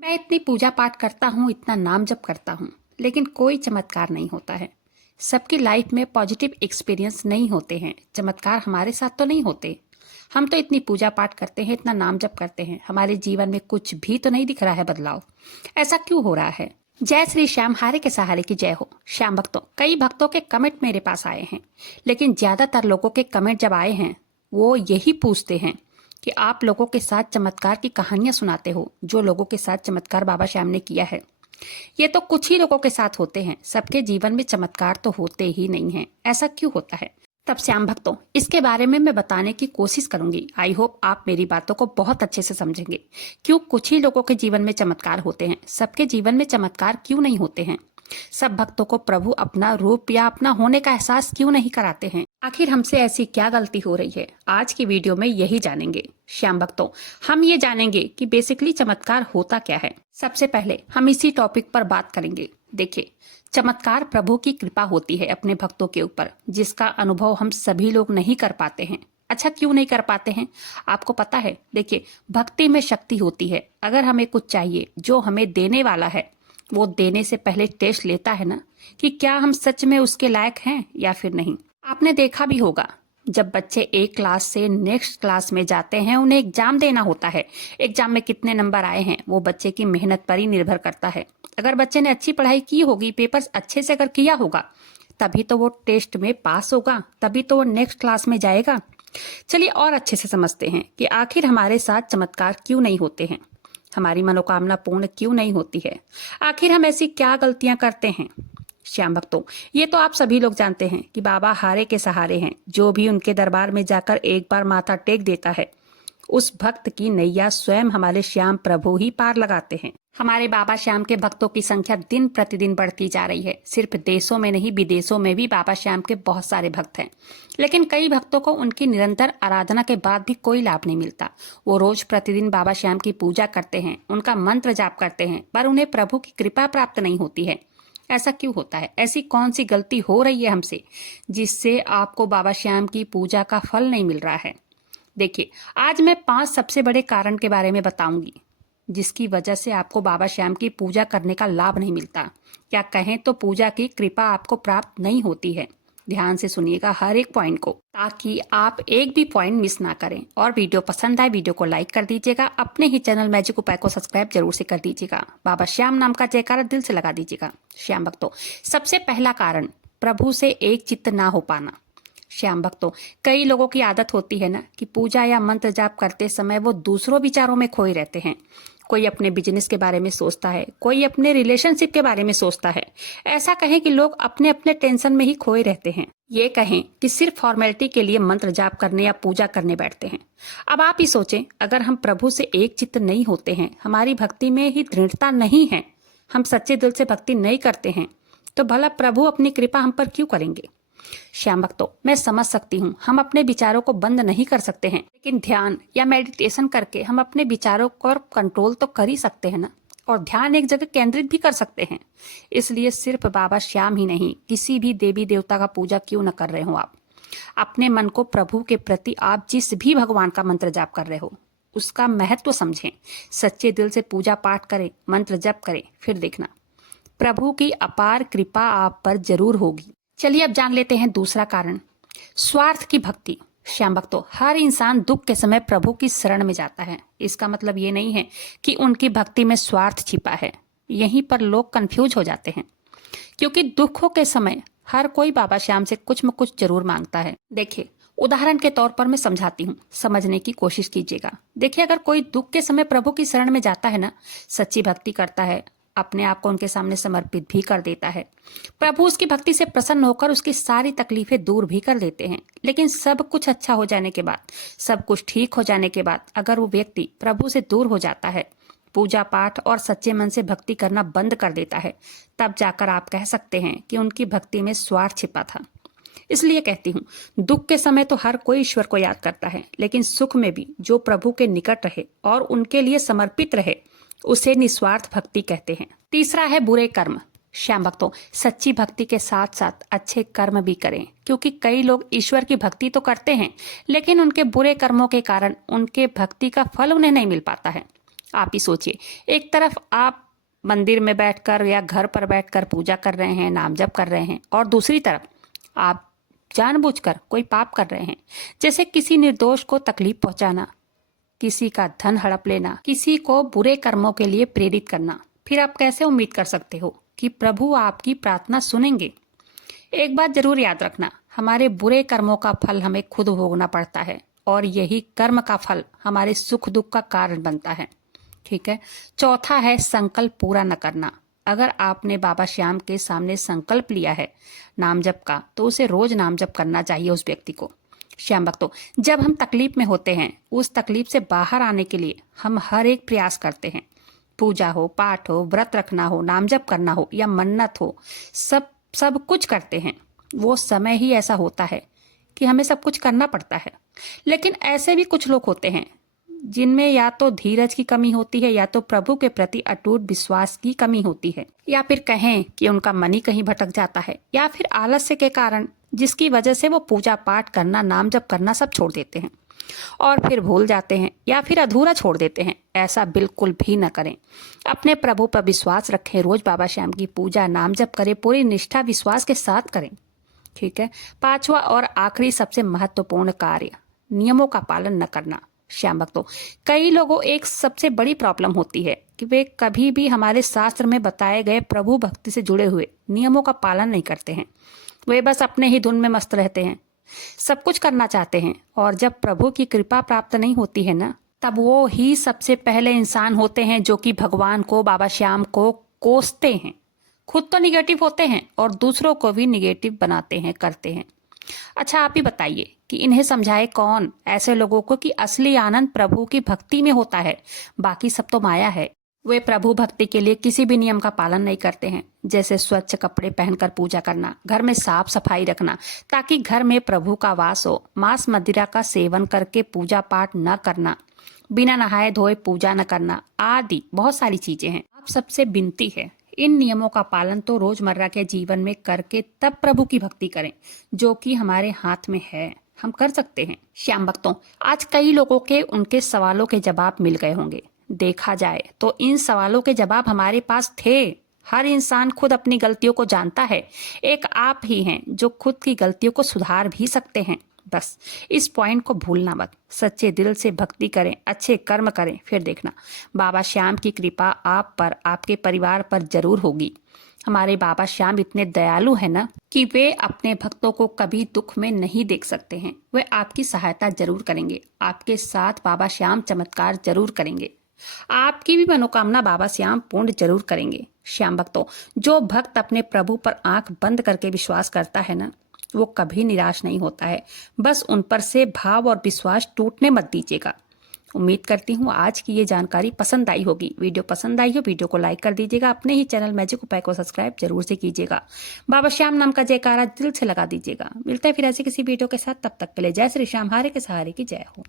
मैं इतनी पूजा पाठ करता हूँ, इतना नाम जप करता हूँ, लेकिन कोई चमत्कार नहीं होता है। सबकी लाइफ में पॉजिटिव एक्सपीरियंस नहीं होते हैं। चमत्कार हमारे साथ तो नहीं होते। हम तो इतनी पूजा पाठ करते हैं, इतना नाम जप करते हैं, हमारे जीवन में कुछ भी तो नहीं दिख रहा है बदलाव। ऐसा क्यों हो रहा है? जय श्री श्याम, हारे के सहारे की जय हो। श्याम भक्तों, कई भक्तों के कमेंट मेरे पास आए हैं, लेकिन ज्यादातर लोगों के कमेंट जब आए हैं वो यही पूछते हैं कि आप लोगों के साथ चमत्कार की कहानियां सुनाते हो, जो लोगों के साथ चमत्कार बाबा श्याम ने किया है। ये तो कुछ ही लोगों के साथ होते हैं, सबके जीवन में चमत्कार तो होते ही नहीं हैं। ऐसा क्यों होता है? तब श्याम भक्तों, इसके बारे में मैं बताने की कोशिश करूंगी। आई होप आप मेरी बातों को बहुत अच्छे से समझेंगे। क्यों कुछ ही लोगों के जीवन में चमत्कार होते हैं, सबके जीवन में चमत्कार क्यों नहीं होते हैं? सब भक्तों को प्रभु अपना रूप या अपना होने का एहसास क्यों नहीं कराते हैं? आखिर हमसे ऐसी क्या गलती हो रही है? आज की वीडियो में यही जानेंगे। श्याम भक्तों, हम ये जानेंगे कि बेसिकली चमत्कार होता क्या है। सबसे पहले हम इसी टॉपिक पर बात करेंगे। देखिए, चमत्कार प्रभु की कृपा होती है अपने भक्तों के ऊपर, जिसका अनुभव हम सभी लोग नहीं कर पाते हैं। अच्छा, क्यों नहीं कर पाते हैं? आपको पता है? देखिए, भक्ति में शक्ति होती है। अगर हमें कुछ चाहिए, जो हमें देने वाला है वो देने से पहले टेस्ट लेता है ना, कि क्या हम सच में उसके लायक हैं या फिर नहीं। आपने देखा भी होगा, जब बच्चे एक क्लास से नेक्स्ट क्लास में जाते हैं, उन्हें एग्जाम देना होता है। एग्जाम में कितने नंबर आए हैं वो बच्चे की मेहनत पर ही निर्भर करता है। अगर बच्चे ने अच्छी पढ़ाई की होगी, पेपर्स अच्छे से अगर किया होगा, तभी तो वो टेस्ट में पास होगा, तभी तो वो नेक्स्ट क्लास में जाएगा। चलिए और अच्छे से समझते हैं कि आखिर हमारे साथ चमत्कार क्यों नहीं होते हैं, हमारी मनोकामना पूर्ण क्यों नहीं होती है। आखिर हम ऐसी क्या गलतियां करते हैं? श्याम भक्तों, ये तो आप सभी लोग जानते हैं कि बाबा हारे के सहारे हैं। जो भी उनके दरबार में जाकर एक बार माथा टेक देता है, उस भक्त की नैया स्वयं हमारे श्याम प्रभु ही पार लगाते हैं। हमारे बाबा श्याम के भक्तों की संख्या दिन प्रतिदिन बढ़ती जा रही है। सिर्फ देशों में नहीं, विदेशों में भी बाबा श्याम के बहुत सारे भक्त हैं। लेकिन कई भक्तों को उनकी निरंतर आराधना के बाद भी कोई लाभ नहीं मिलता। वो रोज प्रतिदिन बाबा श्याम की पूजा करते हैं, उनका मंत्र जाप करते हैं, पर उन्हें प्रभु की कृपा प्राप्त नहीं होती है। ऐसा क्यों होता है? ऐसी कौन सी गलती हो रही है हमसे, जिससे आपको बाबा श्याम की पूजा का फल नहीं मिल रहा है? देखिए, आज मैं 5 सबसे बड़े कारण के बारे में बताऊंगी, जिसकी वजह से आपको बाबा श्याम की पूजा करने का लाभ नहीं मिलता, या कहें तो पूजा की कृपा आपको प्राप्त नहीं होती है। ध्यान से सुनिएगा हर एक पॉइंट को, ताकि आप एक भी पॉइंट मिस ना करें। और वीडियो पसंद आए, वीडियो को लाइक कर दीजिएगा। अपने ही चैनल मैजिक उपाय को सब्सक्राइब जरूर से कर दीजिएगा। बाबा श्याम नाम का जयकारा दिल से लगा दीजिएगा। श्याम भक्तों, सबसे पहला कारण, प्रभु से एक चित्त ना हो पाना। श्याम भक्तों, कई लोगों की आदत होती है ना कि पूजा या मंत्र जाप करते समय वो दूसरों विचारों में खोए रहते हैं। कोई अपने बिजनेस के बारे में सोचता है, कोई अपने रिलेशनशिप के बारे में सोचता है। ऐसा कहें कि लोग अपने अपने टेंशन में ही खोए रहते हैं। ये कहें कि सिर्फ फॉर्मेलिटी के लिए मंत्र जाप करने या पूजा करने बैठते हैं। अब आप ही सोचें, अगर हम प्रभु से एक चित्त नहीं होते हैं, हमारी भक्ति में ही दृढ़ता नहीं है, हम सच्चे दिल से भक्ति नहीं करते हैं, तो भला प्रभु अपनी कृपा हम पर क्यों करेंगे? श्याम भक्तों, मैं समझ सकती हूँ, हम अपने विचारों को बंद नहीं कर सकते हैं, लेकिन ध्यान या मेडिटेशन करके हम अपने विचारों को कंट्रोल तो कर ही सकते हैं ना, और ध्यान एक जगह केंद्रित भी कर सकते हैं। इसलिए सिर्फ बाबा श्याम ही नहीं, किसी भी देवी देवता का पूजा क्यों न कर रहे हो आप, अपने मन को प्रभु के प्रति, आप जिस भी भगवान का मंत्र जाप कर रहे हो उसका महत्व समझें, सच्चे दिल से पूजा पाठ करें, मंत्र जप करें, फिर देखना प्रभु की अपार कृपा आप पर जरूर होगी। चलिए अब जान लेते हैं दूसरा कारण, स्वार्थ की भक्ति। श्याम भक्तों, हर इंसान दुख के समय प्रभु की शरण में जाता है। इसका मतलब ये नहीं है कि उनकी भक्ति में स्वार्थ छिपा है। यहीं पर लोग कंफ्यूज हो जाते हैं, क्योंकि दुखों के समय हर कोई बाबा श्याम से कुछ न कुछ जरूर मांगता है। देखिए, उदाहरण के तौर पर मैं समझाती हूँ, समझने की कोशिश कीजिएगा। देखिए, अगर कोई दुख के समय प्रभु की शरण में जाता है ना, सच्ची भक्ति करता है, अपने आप को उनके सामने समर्पित भी कर देता है, प्रभु उसकी भक्ति से प्रसन्न होकर उसकी सारी तकलीफें दूर भी कर देते हैं। लेकिन सब कुछ अच्छा हो जाने के बाद, सब कुछ ठीक हो जाने के बाद अगर वो व्यक्ति प्रभु से दूर हो जाता है, पूजा पाठ और सच्चे मन से भक्ति करना बंद कर देता है, तब जाकर आप कह सकते हैं कि उनकी भक्ति में स्वार्थ छिपा था। इसलिए कहती हूँ, दुख के समय तो हर कोई ईश्वर को याद करता है, लेकिन सुख में भी जो प्रभु के निकट रहे और उनके लिए समर्पित रहे, उसे निस्वार्थ भक्ति कहते हैं। तीसरा है बुरे कर्म। श्याम भक्तों, सच्ची भक्ति के साथ साथ अच्छे कर्म भी करें, क्योंकि कई लोग ईश्वर की भक्ति तो करते हैं, लेकिन उनके बुरे कर्मों के कारण उनके भक्ति का फल उन्हें नहीं मिल पाता है। आप ही सोचिए, एक तरफ आप मंदिर में बैठकर या घर पर बैठकर पूजा कर रहे हैं, नाम जप कर रहे हैं, और दूसरी तरफ आप जानबूझकर कोई पाप कर रहे हैं, जैसे किसी निर्दोष को तकलीफ पहुंचाना, किसी का धन हड़प लेना, किसी को बुरे कर्मों के लिए प्रेरित करना। फिर आप कैसे उम्मीद कर सकते हो कि प्रभु आपकी प्रार्थना सुनेंगे? एक बात जरूर याद रखना, हमारे बुरे कर्मों का फल हमें खुद भोगना पड़ता है, और यही कर्म का फल हमारे सुख दुख का कारण बनता है। ठीक है। चौथा है संकल्प पूरा न करना। अगर आपने बाबा श्याम के सामने संकल्प लिया है नाम जप का, तो उसे रोज नाम जप करना चाहिए उस व्यक्ति को। श्याम भक्तों, जब हम तकलीफ में होते हैं, उस तकलीफ से बाहर आने के लिए हम हर एक प्रयास करते हैं। पूजा हो, पाठ हो, व्रत रखना हो, नाम जप करना हो या मन्नत हो, सब कुछ करते हैं। वो समय ही ऐसा होता है कि हमें सब कुछ करना पड़ता है। लेकिन ऐसे भी कुछ लोग होते हैं जिनमें या तो धीरज की कमी होती है, या तो प्रभु के प्रति अटूट विश्वास की कमी होती है, या फिर कहें कि उनका मन ही कहीं भटक जाता है, या फिर आलस्य के कारण, जिसकी वजह से वो पूजा पाठ करना, नाम जप करना सब छोड़ देते हैं और फिर भूल जाते हैं या फिर अधूरा छोड़ देते हैं। ऐसा बिल्कुल भी न करें। अपने प्रभु पर विश्वास रखें, रोज बाबा श्याम की पूजा नाम जप करें, पूरी निष्ठा विश्वास के साथ करें। ठीक है। पांचवा और आखिरी सबसे महत्वपूर्ण कार्य, नियमों का पालन न करना। श्याम भक्तों, कई लोगों एक सबसे बड़ी प्रॉब्लम होती है कि वे कभी भी हमारे शास्त्र में बताए गए प्रभु भक्ति से जुड़े हुए नियमों का पालन नहीं करते हैं। वे बस अपने ही धुन में मस्त रहते हैं, सब कुछ करना चाहते हैं, और जब प्रभु की कृपा प्राप्त नहीं होती है ना, तब वो ही सबसे पहले इंसान होते हैं जो कि भगवान को, बाबा श्याम को कोसते हैं। खुद तो निगेटिव होते हैं और दूसरों को भी निगेटिव बनाते हैं, करते हैं। अच्छा, आप ही बताइए कि इन्हें समझाए कौन ऐसे लोगों को कि असली आनंद प्रभु की भक्ति में होता है, बाकी सब तो माया है। वे प्रभु भक्ति के लिए किसी भी नियम का पालन नहीं करते हैं, जैसे स्वच्छ कपड़े पहनकर पूजा करना, घर में साफ सफाई रखना ताकि घर में प्रभु का वास हो, मांस मदिरा का सेवन करके पूजा पाठ न करना, बिना नहाए धोए पूजा न करना, आदि बहुत सारी चीजें हैं। आप सबसे विनती है, इन नियमों का पालन तो रोजमर्रा के जीवन में करके तब प्रभु की भक्ति करें, जो कि हमारे हाथ में है, हम कर सकते हैं। श्याम भक्तों, आज कई लोगों के उनके सवालों के जवाब मिल गए होंगे। देखा जाए तो इन सवालों के जवाब हमारे पास थे। हर इंसान खुद अपनी गलतियों को जानता है। एक आप ही हैं जो खुद की गलतियों को सुधार भी सकते हैं। बस इस पॉइंट को भूलना मत। सच्चे दिल से भक्ति करें, अच्छे कर्म करें, फिर देखना बाबा श्याम की कृपा आप पर, आपके परिवार पर जरूर होगी। हमारे बाबा श्याम इतने दयालु है ना कि वे अपने भक्तों को कभी दुख में नहीं देख सकते हैं। वे आपकी सहायता जरूर करेंगे, आपके साथ बाबा श्याम चमत्कार जरूर करेंगे, आपकी भी मनोकामना बाबा श्याम पूर्ण जरूर करेंगे। श्याम भक्तों, जो भक्त अपने प्रभु पर आंख बंद करके विश्वास करता है ना, वो कभी निराश नहीं होता है। बस उन पर से भाव और विश्वास टूटने मत दीजिएगा। उम्मीद करती हूँ आज की ये जानकारी पसंद आई होगी। वीडियो पसंद आई हो, वीडियो को लाइक कर दीजिएगा। अपने ही चैनल मैजिक उपाय को सब्सक्राइब जरूर से कीजिएगा। बाबा श्याम नाम का जयकारा दिल से लगा दीजिएगा। मिलते हैं फिर ऐसे किसी वीडियो के साथ, तब तक के लिए जय श्री श्याम, हारे के सहारे की जय हो।